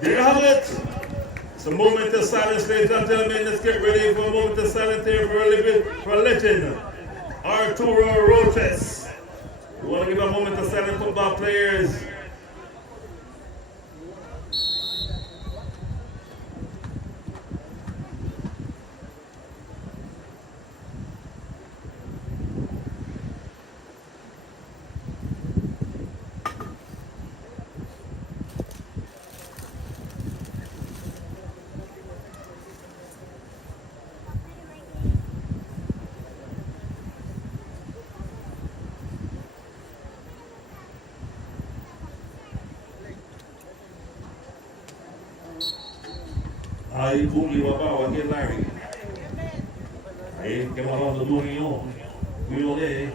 There you have it. It's a moment of silence, ladies and gentlemen. Let's get ready for a moment of silence here for a legend, Arturo Roches. We want to give a moment of silence for football players. Aí comigo a pau aqui Larry. Aí que falando do Rio, Rio de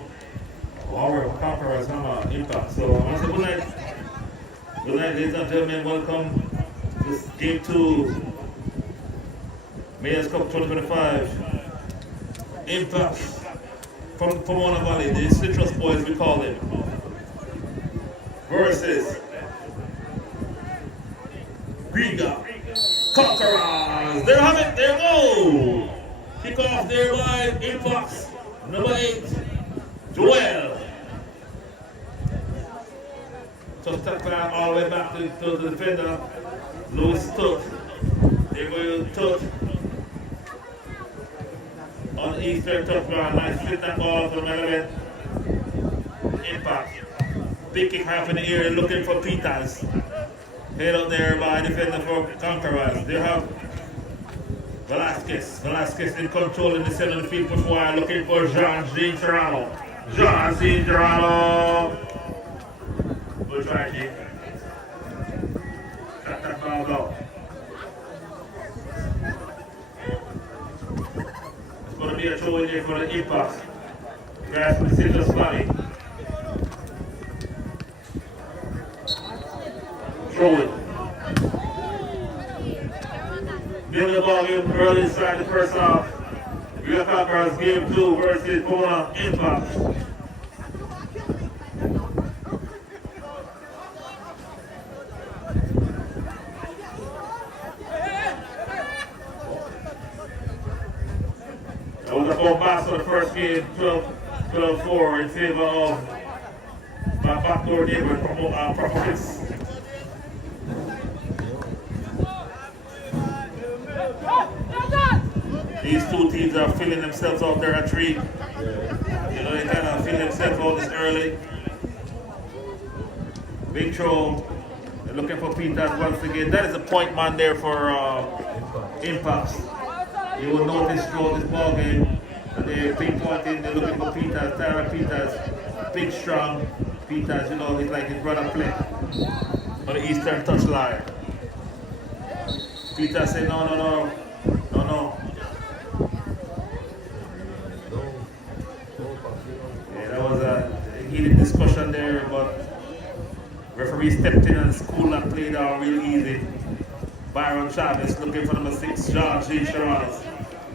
our conference hammer impact. So once again, good night, ladies and gentlemen. Welcome to this game 2, Mayor's Cup 2025. Impact from Pomona Valley, the Citrus Boys we call them, versus Riga Conquerors. There you have it, there you go. Kick off there by Impact, number 8, Joel. Just tap that all the way back to the defender, Louis Tutt. There you go, Tutt. On the eastern touchdown, nice flip that ball from Element. Impact. Big kick half in the air, looking for Peters. Head up there by defender for Conquerors. They have Velasquez. Velasquez in control in the center of the field push wide, looking for Jean-Jean Serrano. Jean-Jean Serrano. Good try, G. Cut that ball out. It's going to be a throw in there for the Impact. Grass from the Citrus Valley. Throw it. Building the ball game early inside the first half. DYFA Conquerors game 2 versus Pomona Impact. That was a bombast for the first game, 12-4 in favor of my backdoor neighbor Propolis. These two teams are feeling themselves out there at 3. You know, they kind of feel themselves out this early. Big throw. They're looking for Peters once again. That is a point man there for Impact. You will notice throughout this ball game that they're pinpointing, they're looking for Peters, Tyler Peters, big strong Peters, you know, he's like his brother play on the eastern touch line. Peters said no. Yeah, that was a heated discussion there, but referee stepped in and school that played out real easy. Byron Chavez looking for number 6, Jean-Jean Serrano.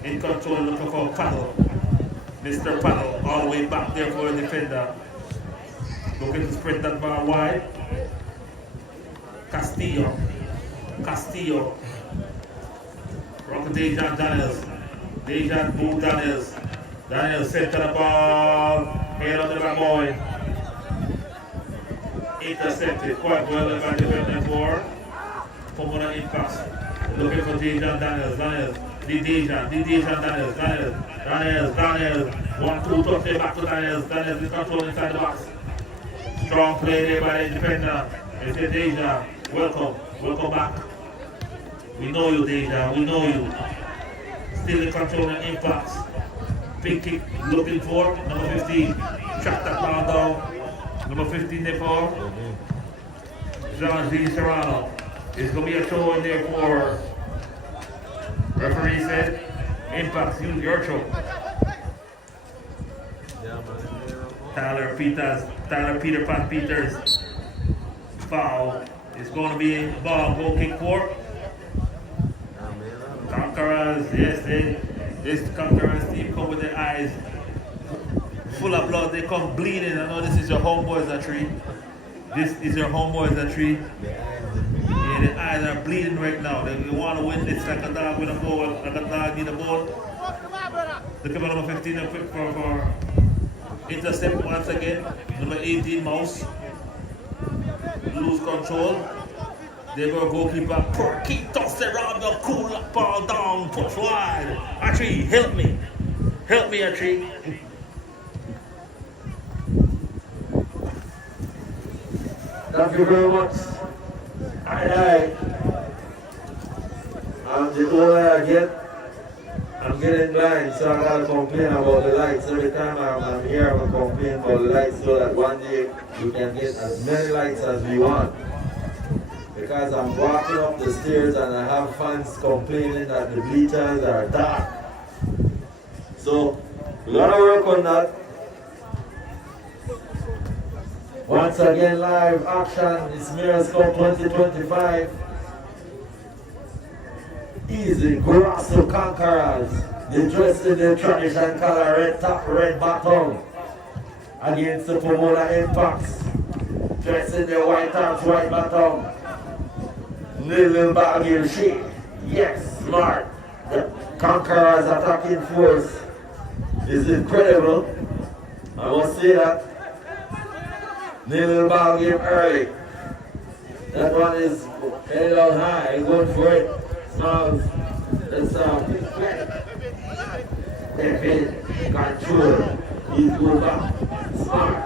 In control, looking for Paddle. Mr. Paddle all the way back there for a defender. Looking to spread that ball wide. Castillo. Rock to Dejan Daniels. Dejan Boo Daniels. Daniels center the ball. Head on the back boy. Intercepted quite well by the defender for Pomona Impact. Looking for Dejan Daniels. Daniels. 1-2 touch back to Daniels. Daniels is control inside the box. Strong play there by the independent. It's Deja. Welcome. Welcome back. We know you, Deja. We know you. Still in control and impacts. Big kick looking for number 15. Track that ball down. Number 15 there for Jean-G Serrano. It's going to be a throw in there for referee said impacts. Use your throw. Tyler Peter Pat Peters. Foul. It's going to be a ball. Goal kick for Conquerors. Yes, this Conquerors team come with their eyes full of blood. They come bleeding. I know this is your homeboys at tree. This is your homeboys at tree. Yeah, the eyes are bleeding right now. They want to win this like a dog with a ball, like a dog need a ball. Look at number 15 quick for intercept once again. Number 18 Mouse. Lose control. They go goalkeeper. Porquitos around the cool ball down, push wide. Atri, help me. Help me, Atri. Thank you very much. Aye. The older I get, I'm getting blind, so I gotta complain about the lights. Every time I'm here, I'm complaining about the lights so that one day we can get as many lights as we want. Because I'm walking up the stairs and I have fans complaining that the bleachers are dark. So, we gotta work on that. Once again, live action, it's Mayor's Cup 2025. Easy, Grasso Conquerors. They dressed in their tradition color, red top, red bottom. Against the Pomona Impacts. Dressed in their white tops, white bottom. Little bargain shake. Yes, smart. The Conquerors attacking force is incredible. I must say that. Little ball game early. That one is headed out high, going for it. Smalls. That's control. He's going back. Smart.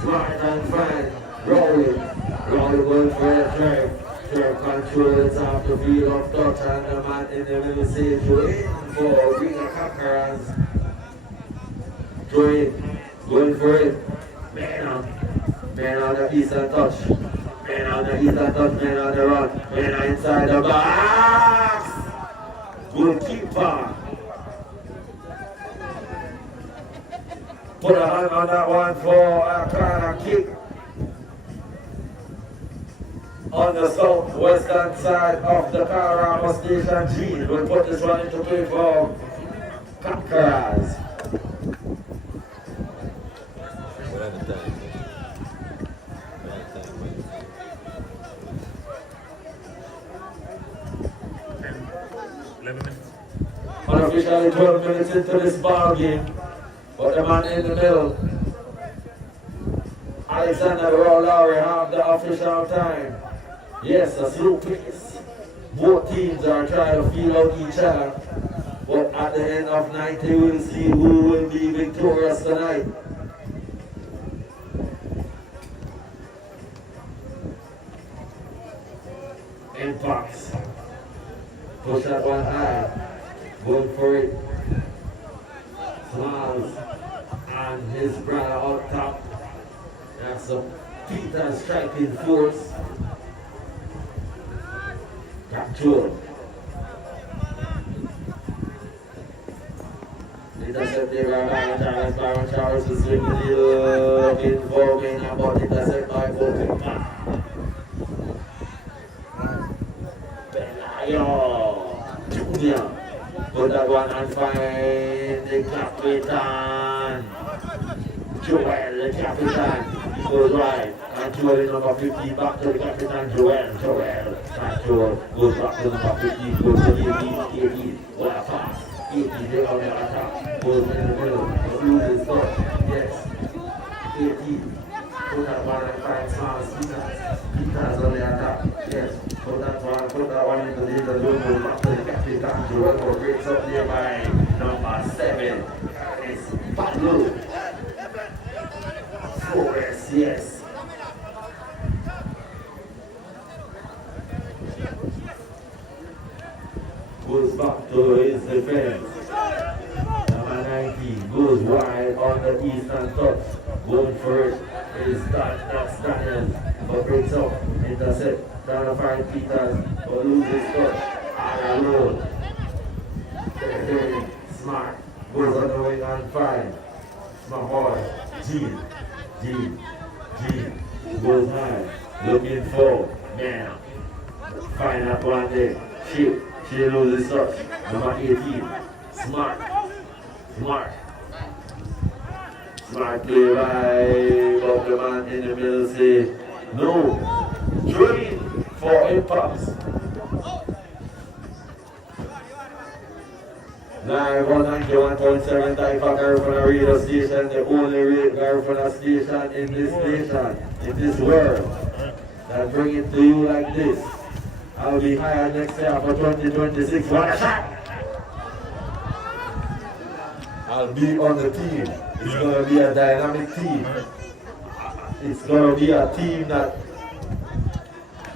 Smart and fine. Rolling. Rolling going for it. Turn control. It's off the field of touch and the man in the middle says you're in for being a Conquerors. Going for it. Man on the eastern touch. Man on the eastern touch. Man on the run. Man on inside the box. Goalkeeper. Put a hand on that one for a corner kick. On the southwestern side of the Carrama Station G. We'll put this one into play for Conquerors. 11 minutes. Unofficially 12 minutes into this ball game. But the man in the middle, Alexander Lowry, have the official time. Yes, a slow pace. Both teams are trying to feel out each other. But at the end of 90, we'll see who will be victorious tonight. Impacts. Push that one high. Going for it. Smiles. And his brother up top. That's a Peter striking force. Capture. Intercept there by Baron Charles is swinging in for main about intercept by goalkeeper. Belayo Junior. Put that one and find the captain. Joel, the captain, goes wide. Control number 15 back to the captain, Joel. Control goes back to number 15, goes to 18. What a pass. 18 there on the attack. Goes in the middle. Loses touch. Yes. 18. Put that one and find Smalls. Peters on the attack. Yes. Put that one into the zone. Goes back to the captain, Joel. Breaks up there by number 7. It's Pablo. Forrest, yes. back to his defense. Number 19 goes wide on the eastern touch. Going for it is that's Daniel. But breaks up, intercept. Trying to find Peters, but loses touch. And a roll. Very smart. Goes on the wing and fine. My boy, Gene. Goes high. Looking for now. Find that one there. She loses touch. Number 18. Smart play by Bob the man in the middle say no. Train for impacts. Live on 91.7 DYFA Garifuna radio station, the only Garifuna station in this nation, in this world, that bring it to you like this. I'll be hired next year for 2026. What a shot! I'll be on the team. It's going to be a dynamic team. It's going to be a team that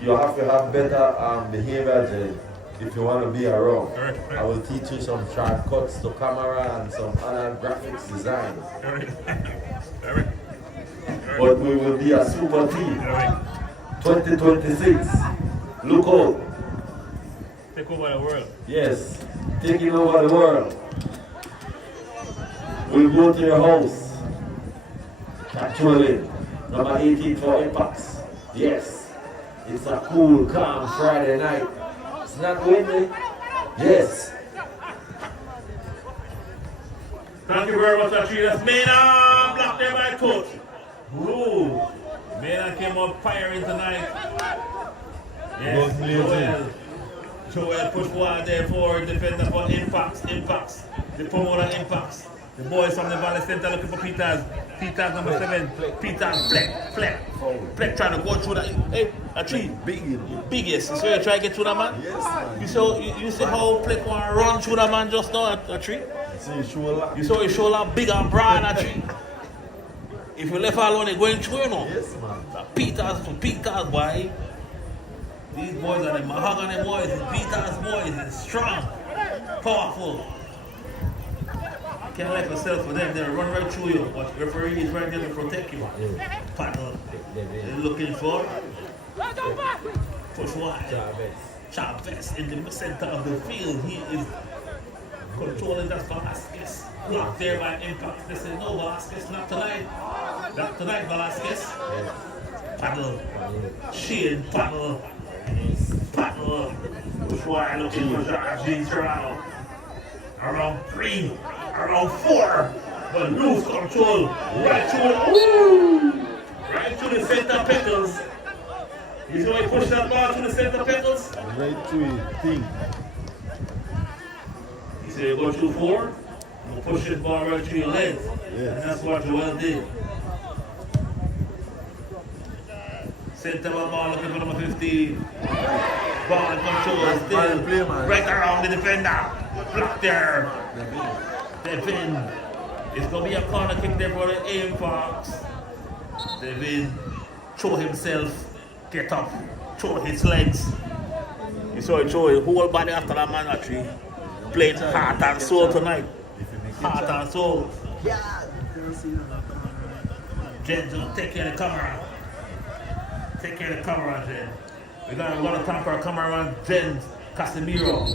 you have to have better behavior, Jay, if you want to be around. I will teach you some shortcuts to camera and some other graphics design. But we will be a super team. 2026. Look out. Take over the world. Yes, taking over the world. We'll go to your house. Actually, number 18 for impacts. Yes, it's a cool, calm Friday night. It's not windy. Yes. Thank you very much, Archie. That's Mena blocked there by coach. Ooh. Mena came up firing tonight. Yes, Joel pushed one there for defender for impacts. The promoter impacts. The boys from the Valley Center looking for Peters. Peters number 7. Peters, Fleck trying to go through that. Hey, a tree. Biggest. So you try to get through that man? Yes, man. You see how Fleck want to run through that man just now, a tree? You saw his shoulder big and broad, a tree. If you left her alone, they're going through, you know. Yes, man. Peters, boy. These boys are the mahogany boys, the Peters boys, they're strong, powerful. You can't let yourself for them, they'll run right through you, but referee is right there to protect you. Paddle. They're looking for push wide. Chavez in the center of the field. He is controlling that Velasquez. Blocked there by impact. They say, no, Velasquez, not tonight. Not tonight, Velasquez. Paddle. Shane, paddle. Push wide looking for Jean Serrano. Around 3, around 4. But lose control. Right to the center petals. You see why he pushed that ball to the center petals? Right to it, thing. He said, go through 4, and push this ball right through your legs. Yes. And that's what Joel did. Center ball looking for number 15. Ball control still right around the defender. Block there. Devin. It's going to be a corner kick there for the aim Fox. Devin throw himself, get up, throw his legs. You saw him throw his whole body after that man actually. Playing heart and soul tonight. Heart and soul. Jen, take care of the camera. Take care of the camera, Jen. We're gonna thank our cameraman, Jen Casemiro.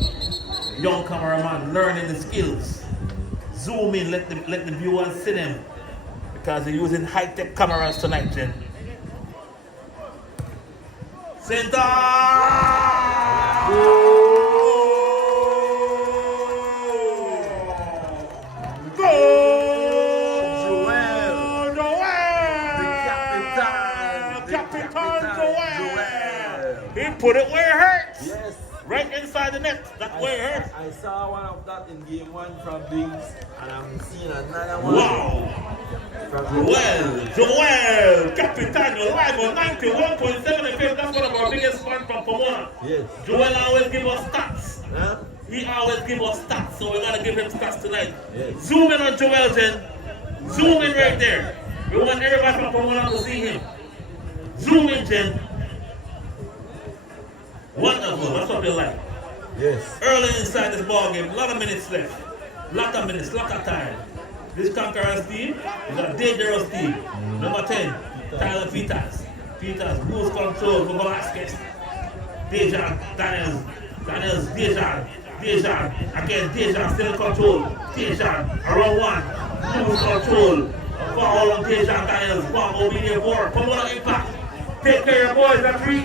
Young cameraman, learning the skills. Zoom in, let the viewers see them. Because they're using high-tech cameras tonight, Jen. Center! He put it where it hurts. Yes. Right inside the net. That's where it hurts. I saw one of that in game 1 from Biggs, and I'm seeing another one. Wow. From Joel, Capitan, you're live on 91.7 FM. That's one of our biggest fans from Pomona. Yes. Joel always give us stats. Huh? He always give us stats, so we're gonna give him stats tonight. Yes. Zoom in on Joel, Jen. Zoom in right there. We want everybody from Pomona to see him. Zoom in, Jen. Wonderful. That's what we like. Yes. Early inside this ball game, a lot of minutes left. Lot of minutes, lot of time. This Conquerors team is a dangerous team. Number 10, Tyler Peters. Peters lose control for Velasquez. Dejan, Daniels, Dejan. Again, Dejan still in control. Dejan, around one. Lose control. Foul on Dejan Daniels. One over here, more. Come on, impact. Take care of boys, that's 3.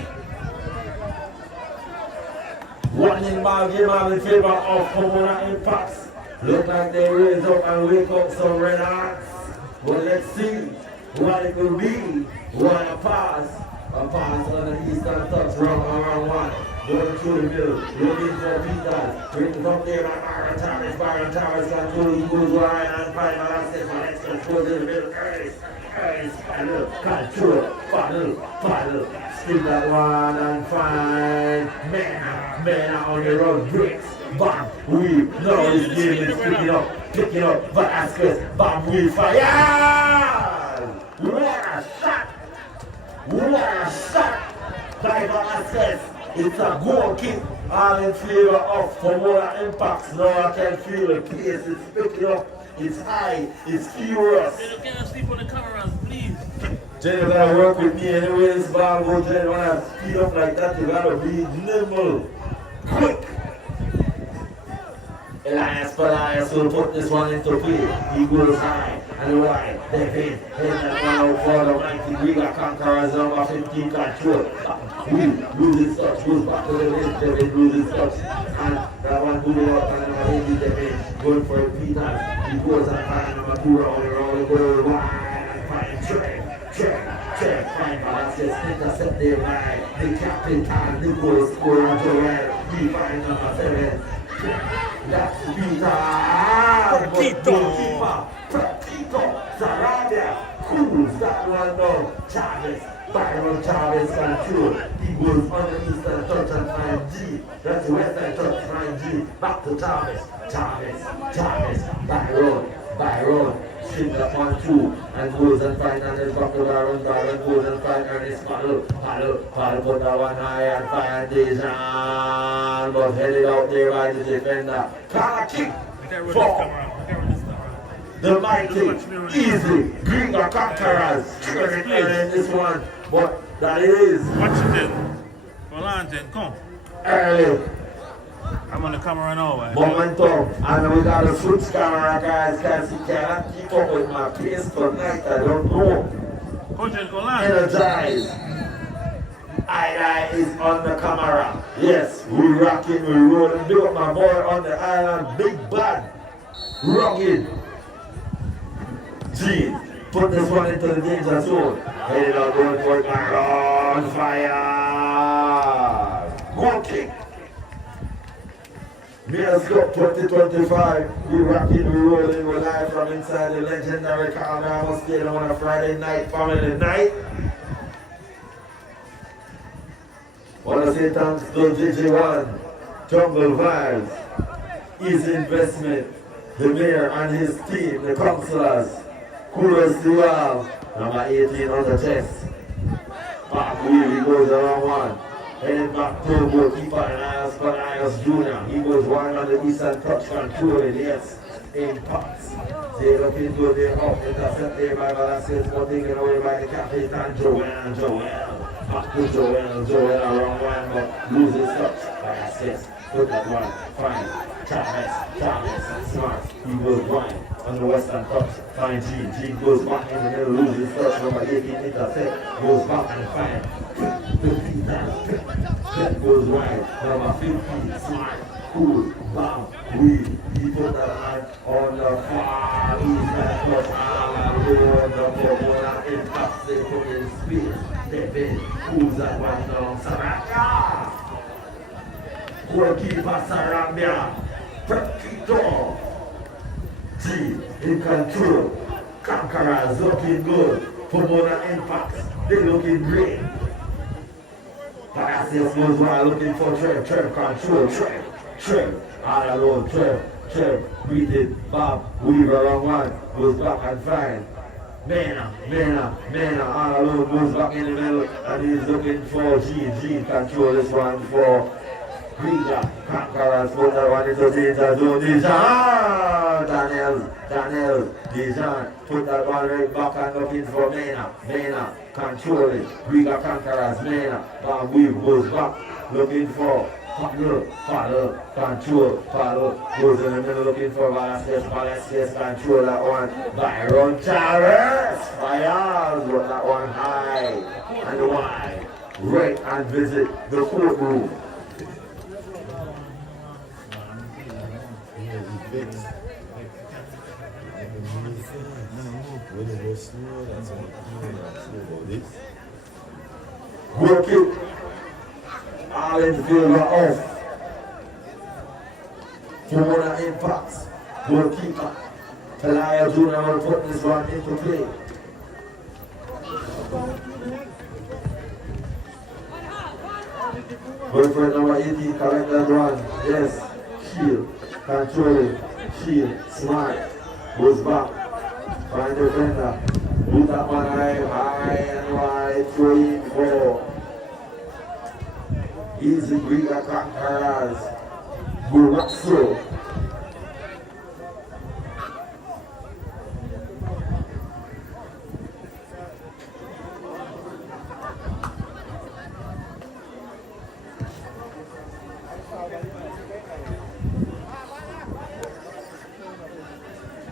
One in ball game out in favor of Pomona Impacts. Look like they raise up and wake up some red hearts. But let's see what it will be. What a pass. A pass on the eastern touch, around one. Going through the middle, looking for Peters. Brings up there by Byron Towers control. He goes wide and find Velasquez. Velasquez goes in the middle. Ernest, control. Final. Still that one and find Mena on the road. Breaks. Bam, weave. Now this game is picking up. Velasquez. Bam, weave. Fire! What a shot! By Velasquez. It's a goal kick, all in favor of Pomona Impacts. Now I can feel the pace, it's picking up, it's high, it's furious. They can't sleep on the cameras, please. Jenny, you gotta work with me anyway. This ball goes, Jenny, when I speed up like that, you gotta be nimble, quick. Elias Palacios will put this one into play. He goes high and wide. Devin, head that one out for the mighty Grega Conquerors, number 15 control. Loses touch, goes back to the left. Devin loses touch. And that one goes up and number 80 Devin going for a Peters. He goes and finds number 2 around the goal. Wide and finds check. Find Velasquez, intercept there by the captain and the goal scorer Joel. He finds number 7. That's Petito, Sarabia, cools that one down. Byron Chavez control. He goes on the eastern touch and finds G. That's the western touch, finds G. Back to Chavez. Byron. Shift that 1-2 and goes and finds Ernest back to Byron. Byron goes and finds Ernest Paddle put that one high and finds Dejan, but headed out there by the defender. Corner kick for the mighty, easy, Grega Conquerors. In this one, but that is. Watch it then. Hold on, Jen, come. Early. I'm on the camera now. Momentum, and we got a switch camera, guys, because he cannot keep up with my pace tonight. I don't know. Coach, go on. Energize. I is on the camera. Yes, we rocking, we rolling. Big up my boy on the island, Big Bad. Rugged. G, put this one into the danger zone. Headed out, going for it, on fire. Goal kick. Mayor's Cup 2025, we rocking, we rolling, we're live from inside the legendary Carnival Stadium on a Friday night, family night. Want to say thanks to JJ1, Jungle Vibes, Easy Investment, the mayor and his team, the councillors. Kudos to you all. Number 18 on the chest. Back wheel, he goes around one. Heading back to goalkeeper Elias Palacios Jr. He goes wide on the eastern touch controlling, yes, impacts. They looking to the up, intercept there by Velasquez, but taken away by the captain Joel. Back to Joel around one, but loses touch. Velasquez, put that one, fine. Chavez, smart. He goes wide on the western touch. Fine G goes back in the middle, loses touch. Number 18 intercept, goes back and fine. Pep goes wide, number 50, smart, cool, bam, he put that on the far east and touch and road the Pomona Impacts, they put in space, Devin, who's that one down, Sarabia, goalkeeper Sarabia, Petito, G in control, Conquerors looking good, Pomona Impacts, they looking great. Palacios goes while looking for Trev, control, Trev, all alone, Trev, beat it, Bob, Weaver on one, goes back and fine. Mena, all alone, goes back in the middle, and he's looking for G control this one for Riga, Conquerors, put that one into danger zone. Daniel, Dijon, put that one right back and looking for Mena, control it. Riga, Conquerors, Mena, Bamboo goes back, looking for follow, control, goes in the middle looking for Velasquez, control that one. Byron Chavez, fires, put that one high and wide. Right and visit the courtroom. Good kick. All in favor of Pomona Impacts. Goalkeeper. Talia Junior will put this one into play. Boyfriend number 18, correct that one. Yes. Shield. Controlling. Shield. Smart. Goes back. Find the defender. Do that one high and wide. 3-4. Easy Riga Conquerors. Go back slow.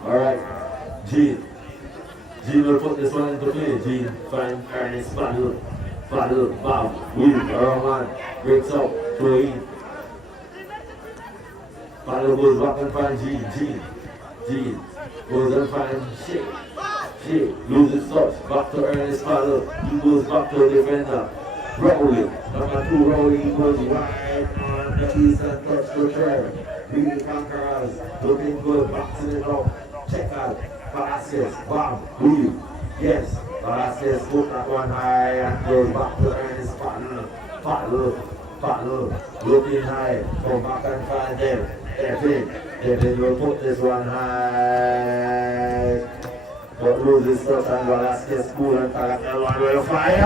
Alright, Gene will put this one into play. Gene find Ernest, battle, bow, win, Roman, breaks up, throw in. Battle goes back and find Gene goes and finds Shea, loses touch, back to Ernest Battle, he goes back to the defender. Rowley, number 2 Rowley goes wide on the eastern touch to turn. Riga Conquerors, looking good, boxing it up. Check out Velasquez, Bob, Will. Yes, Velasquez put that one high and goes back to Ernest Partner, looking high, come back and find them. Devin will put this one high, but loses touch and Velasquez cool and collect that one will fire!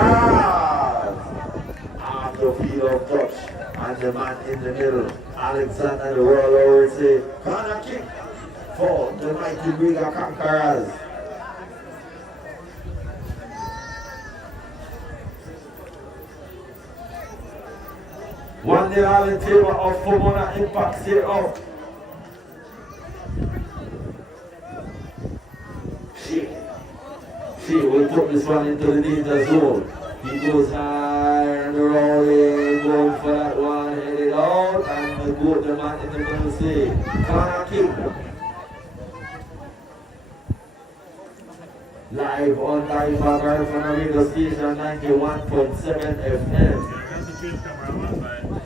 After field of touch, and the man in the middle, Alexander the world always say, corner kick for the mighty Riga Conquerors. One nil all in favor of Pomona Impact here up. She will put this one into the danger zone. He goes high and rolling, going for that one, headed out, and the man in the middle say, corner kick. Live on DYFA Garifuna Radio Station 91.7 FM.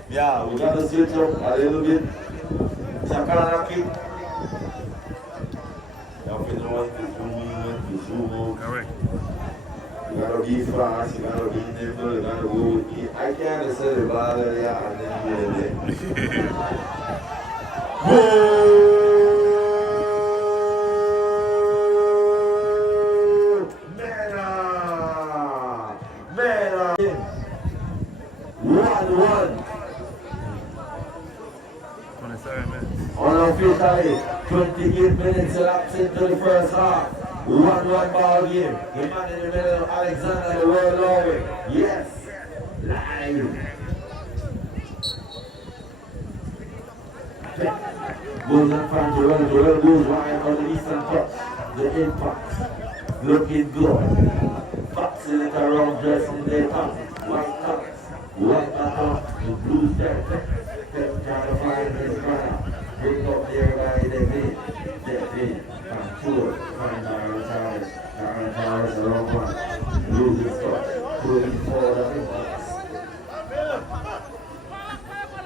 Yeah, we got to switch up a little bit. Corner kick. You know what to zoom out. Correct. You gotta be fast, you gotta be nimble, you gotta go. I can't say the ball there and then Mena! 1-1. 27 minutes. Unofficially, 28 minutes elapsed into the first half. 1-1 ball game. The man in the middle, Alexander the world over. Yes. Live. Goes in front, Joel goes wide on the eastern touch. The Impact. Looking good. Boxing it around, dressing their top. White tops. White bottom. The blue shirt. Trying to find his brother. Bring up there by Devin. Control. Find Aaron Charles around one. Losing touch. Going forward of Impacts.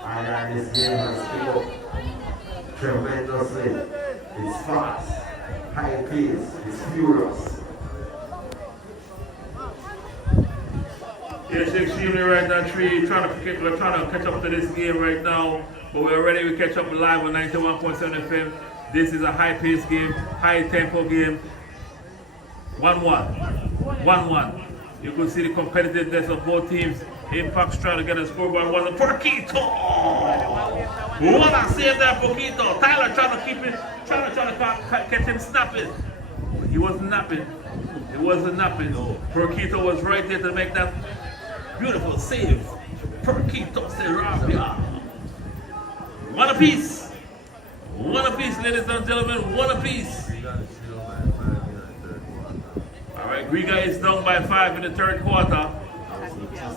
And this game has scaled up tremendously. It's fast, high pace, it's furious. Yes, extremely right now, Tree. We're trying to catch up to this game right now, but we're ready to catch up live on 91.7 FM. This is a high-paced game, high-tempo game. 1-1. 1-1. You can see the competitiveness of both teams. Impact's trying to get a scoreboard. Was a Porquito. What a save there, Porquito. Tyler trying to keep it, trying to catch him snapping. He wasn't napping. It wasn't napping. Porquito was right there to make that beautiful save. Porquito Serabia. One apiece. One apiece, ladies and gentlemen. One apiece. Alright, Riga is down by 5 in the third quarter.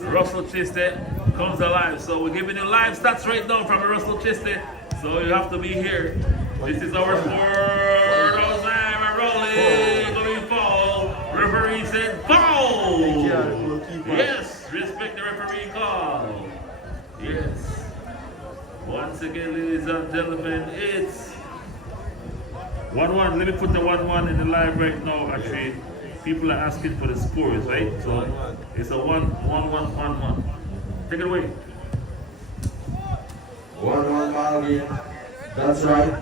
Russell Chiste comes alive. So we're giving you live stats right now from Russell Chiste. So you have to be here. This is our score. We're rolling. Going foul. Referee said foul. Yes, respect the referee call. Yes. Once again, ladies and gentlemen, it's 1-1. Let me put the 1-1 in the live right now. Actually, people are asking for the scores, right? So it's a 1-1. Take it away. 1-1 ball game. That's right.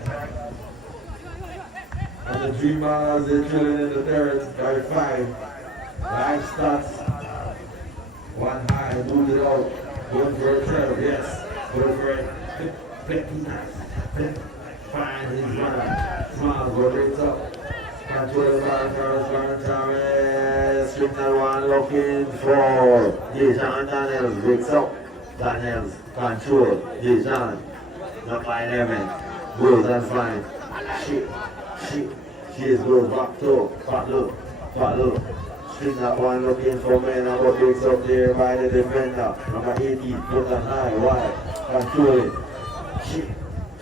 And the Dreamers, they're chilling in the third by 5. Live stats. One high, move it out. Going for a 12, yes. Going for it. Find his runner. Small, go right up. Control the ball, Torres. Signal one looking for Dejan Daniels. Breaks up. Daniels, control. Dejan. Not by 11. Goes and fine. She is goes back to. Follow. String that one looking for men. Number breaks up there by the defender. Number 18. Put that high. Wide. Control it.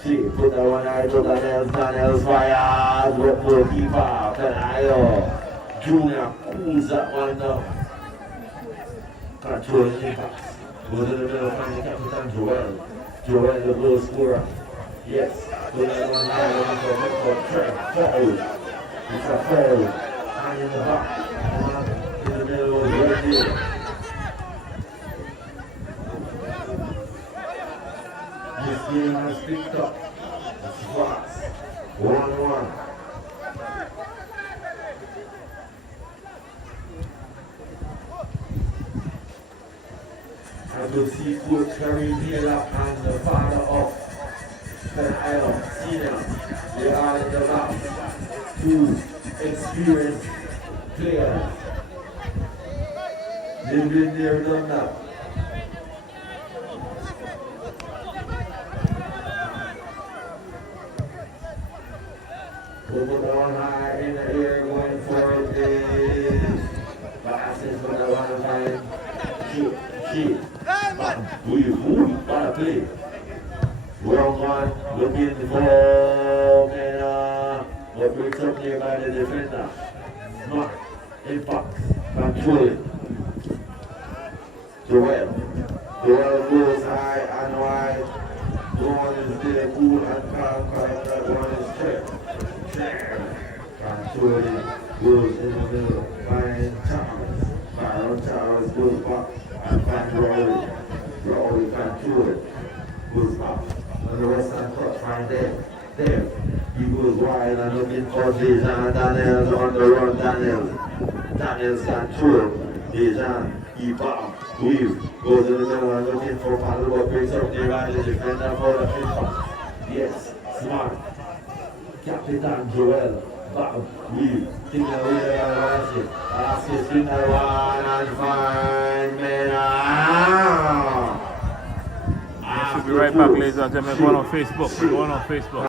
She put that one high to Daniels fires. With goalkeeper. Penayo. Junior pulls that one down. Control the impact. Goes in the middle. Find the captain Joel. Joel the goal scorer. Yes. Put that one high. Looking for foul. It's a foul. Hand in the back. In the middle was right there. This game has picked up. It's fast. 1-1. As you see, Coach Kerry Taylor and the father of Penayo Senior, they are in the back. Two experienced players. They've been there, done that. Over the one high in the air, going for it is passes for the one time. Shoot. What a play. Wrong one, looking for Mena. What breaks up here by the defender. Smart. Impact. Controlling. Joel goes high and wide. One is there, cool and calm. That one is straight. Controlling. Goes in the middle. Find Charles. Byron Charles goes back and find Rowley. Rowley controlling. Goes back. And the rest and touch right there. He goes wide and looking for Dejan Daniels on the run. Daniels control. Dejan, he bomb, weave, goes in the middle and looking for paddle, but breaks up the right defender for the impact. Yes, smart. Captain Joel, bomb, weave, take it away and rush it. Ask his finger one and find Mena. We'll be right back, ladies and gentlemen. We're going on Facebook.